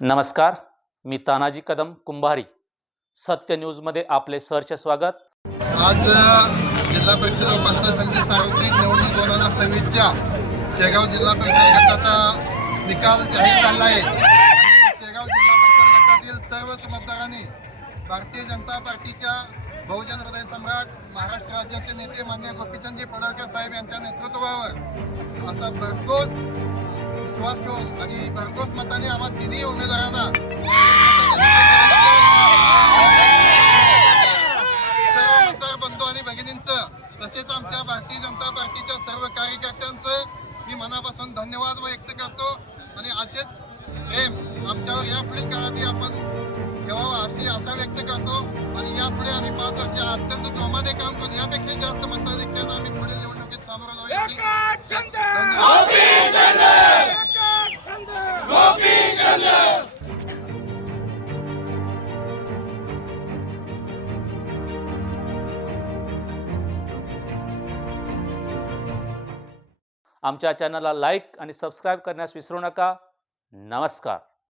नमस्कार, मी तानाजी कदम कुंभारी. सत्य न्यूजमध्ये आपले सहर्ष स्वागत. आज जिल्हा परिषद व पंचायत समिती सार्वत्रिक निवडणूक 2026च्या शेगाव जिल्हा परिषद गटाचा निकाल जाहीर झाला आहे. शेगाव जिल्हा परिषद गटातील सर्वच मतदारांनी भारतीय जनता पार्टीच्या बहुजन हृदय सम्राट महाराष्ट्र राज्याचे नेते माननीय गोपीचंदजी पडळकर साहेब यांच्या नेतृत्वावर असा भरघोस विश्वास ठेवून आणि भरघोस मताने आम्हा तिन्ही उमेदवारांना सर्व मतदार बंधू आणि भगिनींचं तसेच आमच्या भारतीय जनता पार्टीच्या सर्व कार्यकर्त्यांचं मी मनापासून धन्यवाद व्यक्त करतो आणि असेच प्रेम आमच्यावर यापुढील काळातही आपण ठेवावं अशी आशा व्यक्त करतो आणि यापुढे आम्ही 5 वर्ष अत्यंत जोमाने काम करून यापेक्षा जास्त मताधिक्यानं आम्ही पुढील निवडणुकीत सामोरं आमच्या चॅनलला लाईक आणि सबस्क्राईब करण्यास विसरू नका. नमस्कार.